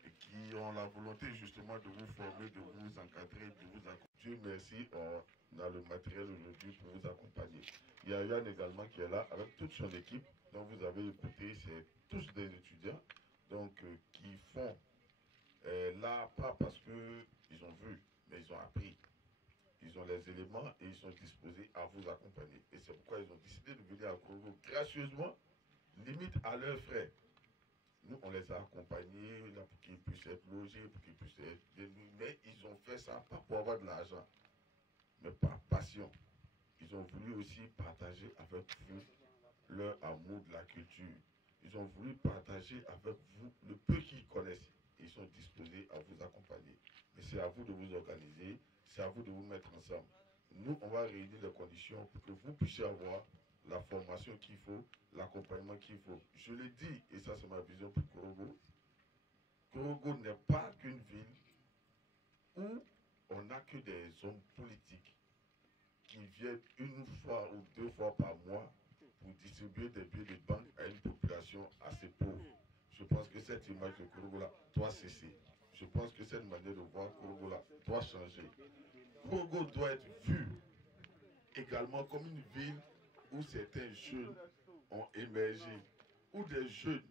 et qui ont la volonté justement de vous former, de vous encadrer, de vous accompagner. Dieu merci, on a le matériel aujourd'hui pour vous accompagner. Il y a Yann également qui est là avec toute son équipe, dont vous avez écouté, c'est tous des étudiants donc, qui font là, pas parce qu'ils ont vu, mais ils ont appris. Ils ont les éléments et ils sont disposés à vous accompagner. Et c'est pourquoi ils ont décidé de venir à Korogo gracieusement, limite à leurs frais. Nous, on les a accompagnés là, pour qu'ils puissent être logés, pour qu'ils puissent être bénis. Mais ils ont fait ça pas pour avoir de l'argent, mais par passion. Ils ont voulu aussi partager avec vous leur amour de la culture. Ils ont voulu partager avec vous le peu qu'ils connaissent. Ils sont disposés à vous accompagner. Mais c'est à vous de vous organiser, c'est à vous de vous mettre ensemble. Nous, on va réunir les conditions pour que vous puissiez avoir la formation qu'il faut, l'accompagnement qu'il faut. Je l'ai dit, et ça c'est ma vision pour Korogo. Korogo n'est pas qu'une ville où on n'a que des hommes politiques qui viennent une fois ou deux fois par mois pour distribuer des billets de banque à une population assez pauvre. Je pense que cette image de Korogo-là doit cesser. Je pense que cette manière de voir Korogo-là doit changer. Korogo doit être vu également comme une ville où certains jeunes ont émergé, où des jeunes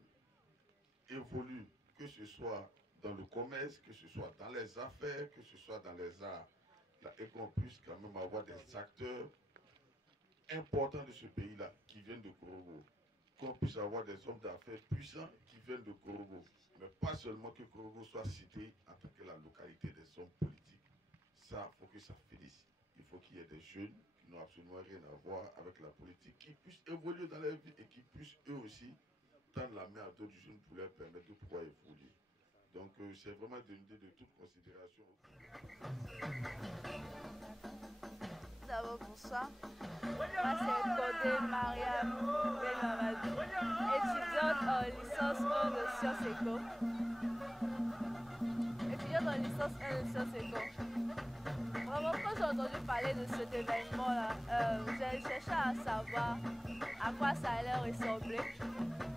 évoluent, que ce soit dans le commerce, que ce soit dans les affaires, que ce soit dans les arts, là, et qu'on puisse quand même avoir des acteurs importants de ce pays-là qui viennent de Korogo. Qu'on puisse avoir des hommes d'affaires puissants qui viennent de Korogo. Mais pas seulement que Korogo soit cité en tant que la localité des hommes politiques. Ça, il faut que ça finisse. Il faut qu'il y ait des jeunes qui n'ont absolument rien à voir avec la politique, qui puissent évoluer dans leur vie et qui puissent eux aussi tendre la main à d'autres jeunes pour leur permettre de pouvoir évoluer. Donc c'est vraiment dénudé de toute considération. D'abord, bonsoir. Moi, c'est Codé Mariam Benhamadou, étudiante en licence 1 de Sciences Éco. Étudiante en licence 1 de Sciences Éco. Vraiment, quand j'ai entendu parler de cet événement-là, j'ai cherché à savoir à quoi ça allait ressembler.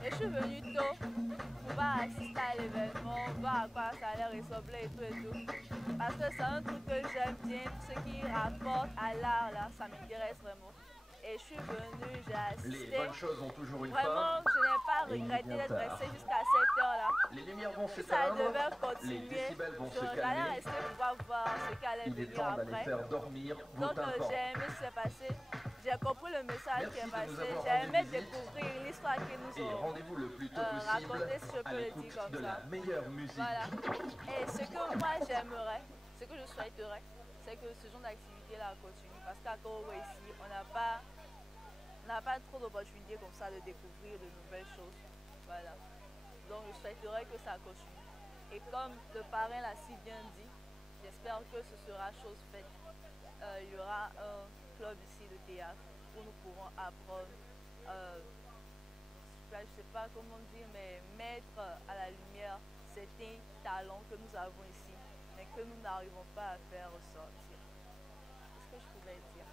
Et je suis venue tôt pour pouvoir assister à l'événement, voir à quoi ça allait ressembler et tout. Parce que c'est un truc que j'aime bien, ce qui rapporte à l'art, là, ça m'intéresse vraiment. Et je suis venue, j'ai assisté. Les bonnes choses ont toujours une Vraiment, fin. je n'ai pas regretté d'être restée jusqu'à 7 heures là. Les lumières vont Si ça s'éteindre, devait les continuer, décibels vont se j'allais calmer. rester pour pouvoir voir ce qui allait Il est venir temps d'aller après. faire dormir vos Donc tympans. j'ai aimé ce qui s'est passé, j'ai compris le message Merci qui est de nous passé, avoir j'ai aimé rendu visite. découvrir l'histoire qu'ils nous Et ont rendez-vous le plus tôt possible racontée, si je à peux le l'écoute dire comme de ça. la meilleure musique. Voilà. Et ce que moi j'aimerais, ce que je souhaiterais, c'est que ce genre d'activité-là continue. Parce qu'à Korogo ici, on n'a pas trop d'opportunités comme ça de découvrir de nouvelles choses. Voilà. Donc je souhaiterais que ça continue. Et comme le parrain l'a si bien dit, j'espère que ce sera chose faite. Il y aura un club ici de théâtre où nous pourrons apprendre, je ne sais pas comment dire, mais mettre à la lumière certains talents que nous avons ici, mais que nous n'arrivons pas à faire ressortir. C'est ce que je pouvais dire.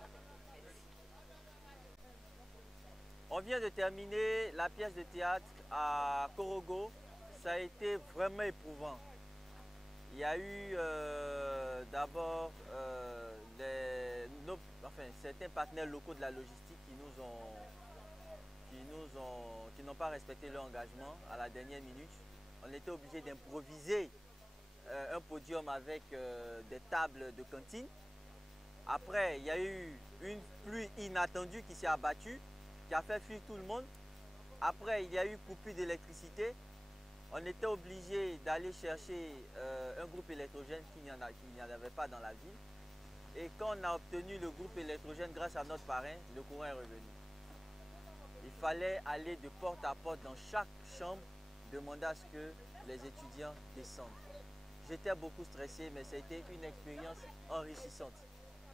On vient de terminer la pièce de théâtre à Korogo. Ça a été vraiment éprouvant. Il y a eu d'abord certains partenaires locaux de la logistique qui n'ont pas respecté leur engagement à la dernière minute. On était obligé d'improviser un podium avec des tables de cantine. Après, il y a eu une pluie inattendue qui s'est abattue, qui a fait fuir tout le monde. Après, il y a eu coupure d'électricité. On était obligé d'aller chercher un groupe électrogène qu'il n'y en avait pas dans la ville. Et quand on a obtenu le groupe électrogène grâce à notre parrain, le courant est revenu. Il fallait aller de porte à porte dans chaque chambre, demander à ce que les étudiants descendent. J'étais beaucoup stressé, mais ça a été une expérience enrichissante.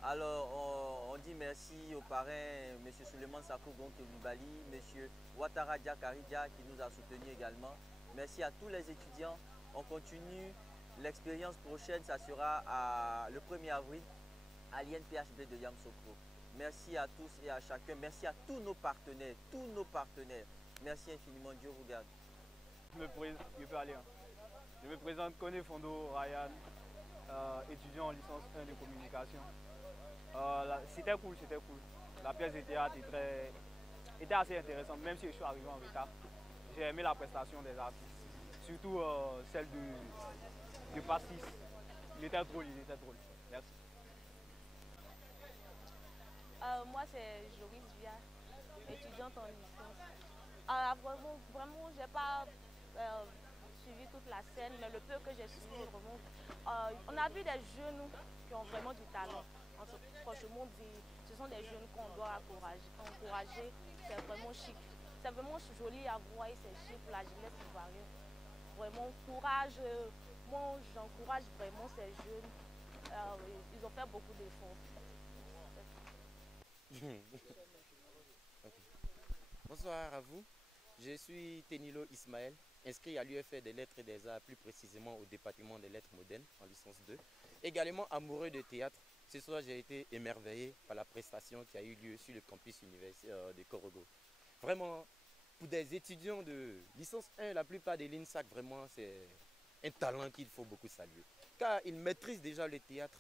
Alors, on dit merci au parrain, M. Suleiman Sakou Gonkelubali, M. Ouattara Diakaridja qui nous a soutenus également. Merci à tous les étudiants. On continue. L'expérience prochaine, ça sera le 1er avril à l'INPHB de Yamoussoukro. Merci à tous et à chacun. Merci à tous nos partenaires. Merci infiniment. Dieu vous garde. Je peux aller. Je me présente Koné Fondo Ryan, étudiant en licence 1 de communication. C'était cool. La pièce de théâtre était assez intéressante, même si je suis arrivé en retard. J'ai aimé la prestation des artistes, surtout celle du pastis. Il était drôle. Merci. Moi, c'est Joris Via, étudiante en licence. Vraiment, je n'ai pas suivi toute la scène, mais le peu que j'ai suivi, vraiment, on a vu des jeunes qui ont vraiment du talent. Franchement, ce sont des jeunes qu'on doit encourager. C'est vraiment chic. C'est vraiment joli à voir et c'est chic pour la jeunesse ivoirienne. Vraiment, courage. Moi, j'encourage vraiment ces jeunes. Ils ont fait beaucoup d'efforts. Okay. Bonsoir à vous. Je suis Tenilo Ismaël, inscrit à l'UFR des Lettres et des Arts, plus précisément au département des Lettres modernes en licence 2. Également amoureux de théâtre. Ce soir, j'ai été émerveillé par la prestation qui a eu lieu sur le campus universitaire de Korogo. Vraiment, pour des étudiants de licence 1, la plupart des l'INSAC, vraiment, c'est un talent qu'il faut beaucoup saluer. Car ils maîtrisent déjà le théâtre.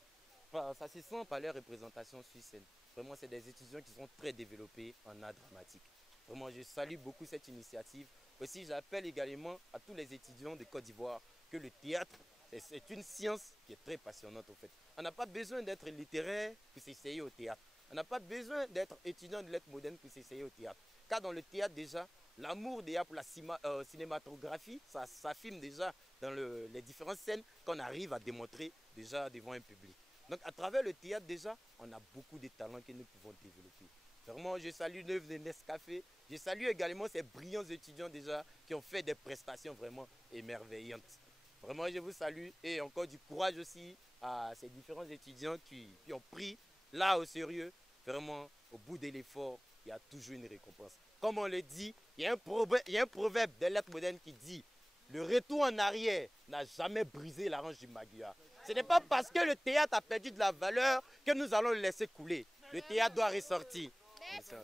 Ça se sent par leur représentation sur scène. Vraiment, c'est des étudiants qui sont très développés en art dramatique. Vraiment, je salue beaucoup cette initiative. Aussi, j'appelle également à tous les étudiants de Côte d'Ivoire que le théâtre, c'est une science qui est très passionnante au fait. On n'a pas besoin d'être littéraire pour s'essayer au théâtre. On n'a pas besoin d'être étudiant de lettres modernes pour s'essayer au théâtre. Car dans le théâtre déjà, l'amour déjà pour la cinématographie, ça s'affirme déjà dans les différentes scènes qu'on arrive à démontrer déjà devant un public. Donc à travers le théâtre déjà, on a beaucoup de talents que nous pouvons développer. Vraiment, je salue l'œuvre de Nescafé. Je salue également ces brillants étudiants déjà qui ont fait des prestations vraiment émerveillantes. Vraiment, je vous salue et encore du courage aussi à ces différents étudiants qui ont pris là au sérieux. Vraiment, au bout de l'effort, il y a toujours une récompense. Comme on le dit, il y a un proverbe des lettres modernes qui dit « Le retour en arrière n'a jamais brisé la hanche du Magua ». Ce n'est pas parce que le théâtre a perdu de la valeur que nous allons le laisser couler. Le théâtre doit ressortir. Merci.